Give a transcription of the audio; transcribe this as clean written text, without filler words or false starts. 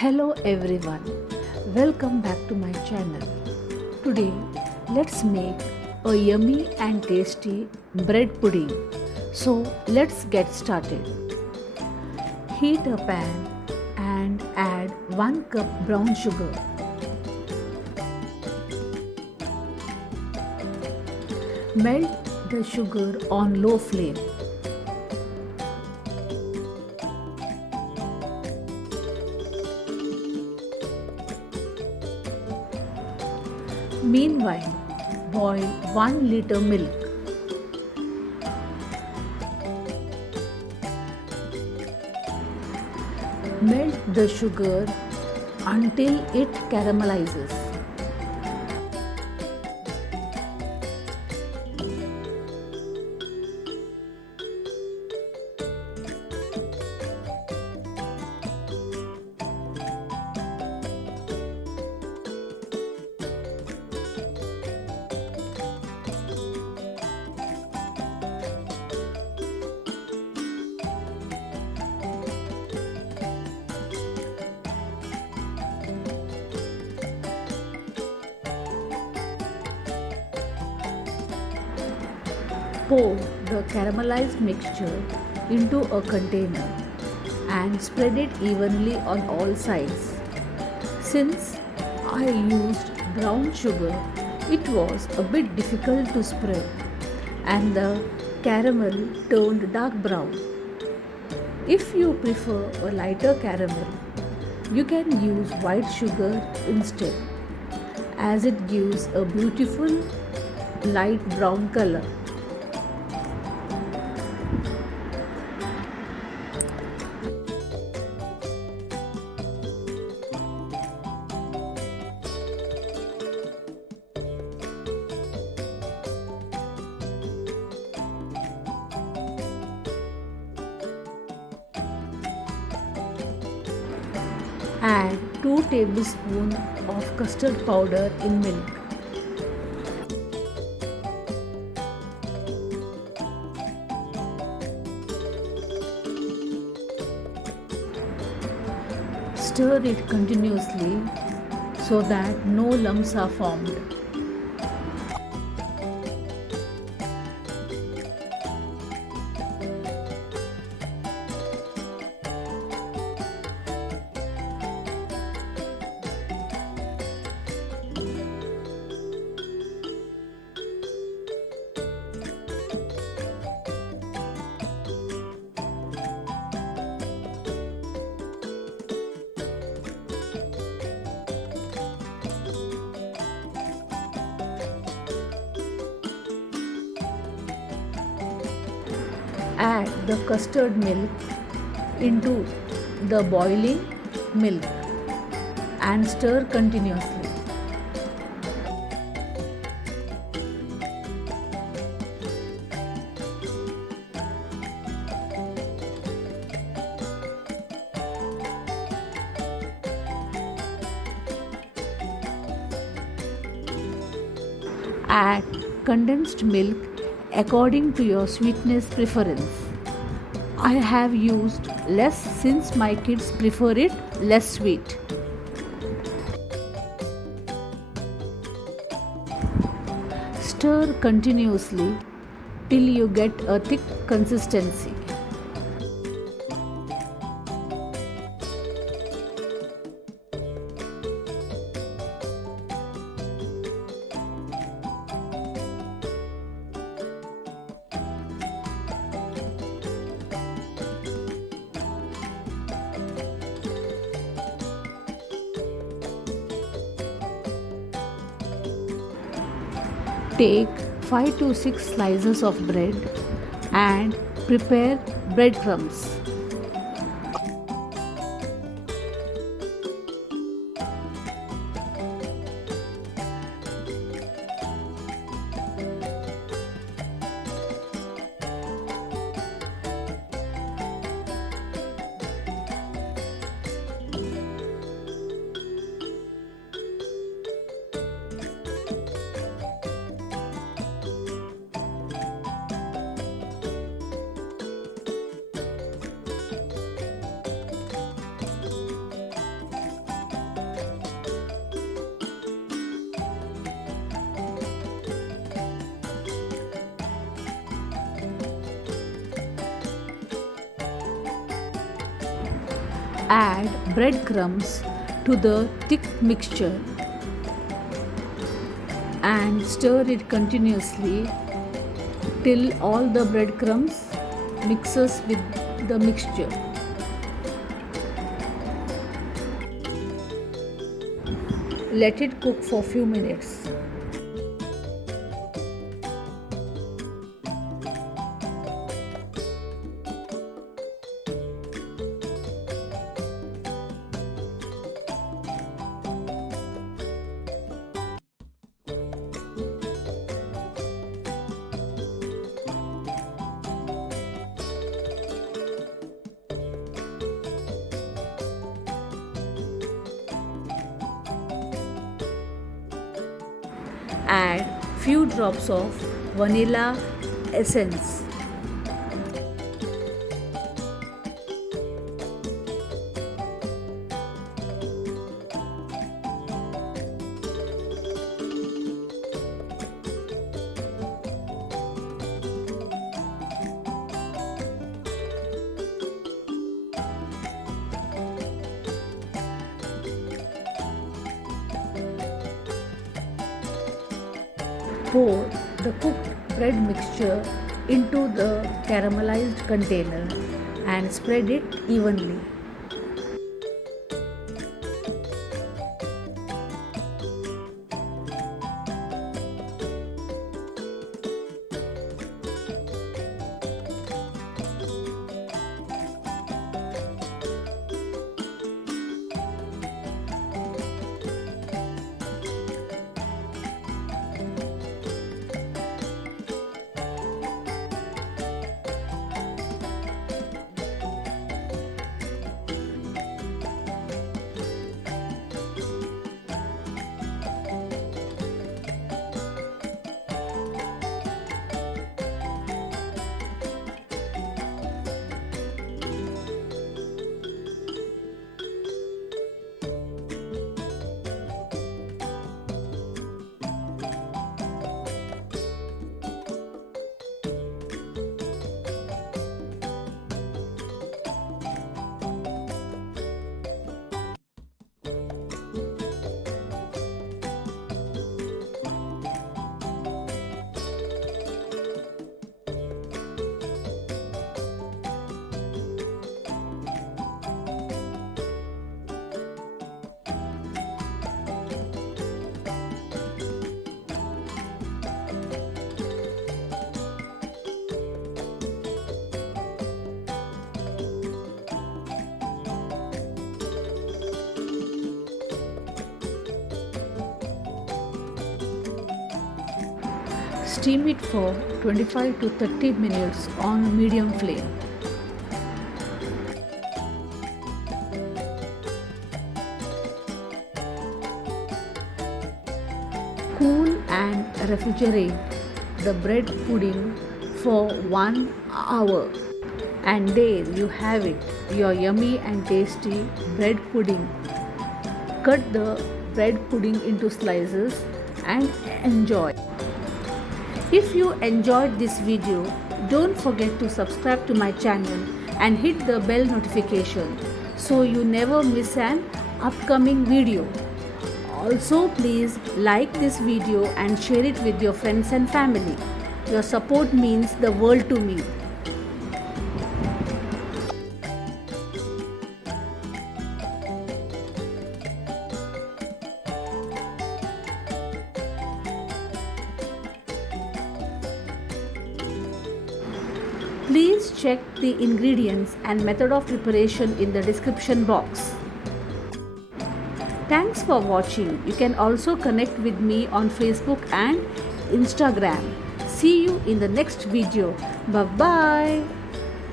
Hello everyone, welcome back to my channel. Today, let's make a yummy and tasty bread pudding. So, let's get started. Heat a pan and add 1 cup brown sugar. Melt the sugar on low flame. Meanwhile, boil 1 liter milk. Melt the sugar until it caramelizes. Pour the caramelized mixture into a container and spread it evenly on all sides. Since I used brown sugar, it was a bit difficult to spread and the caramel turned dark brown. If you prefer a lighter caramel, you can use white sugar instead, as it gives a beautiful light brown color. Add 2 tablespoons of custard powder in milk. Stir it continuously so that no lumps are formed. Add the custard milk into the boiling milk and stir continuously. Add condensed milk according to your sweetness preference. I have used less since my kids prefer it less sweet. Stir continuously till you get a thick consistency. Take 5 to 6 slices of bread and prepare breadcrumbs. Add breadcrumbs to the thick mixture and stir it continuously till all the breadcrumbs mixes with the mixture. Let it cook for few minutes. Add few drops of vanilla essence. Pour the cooked bread mixture into the caramelized container and spread it evenly. Steam it for 25 to 30 minutes on medium flame. Cool and refrigerate the bread pudding for 1 hour. And there you have it, your yummy and tasty bread pudding. Cut the bread pudding into slices and enjoy. If you enjoyed this video, don't forget to subscribe to my channel and hit the bell notification so you never miss an upcoming video. Also, please like this video and share it with your friends and family. Your support means the world to me. Please check the ingredients and method of preparation in the description box. Thanks for watching. You can also connect with me on Facebook and Instagram. See you in the next video. Bye bye.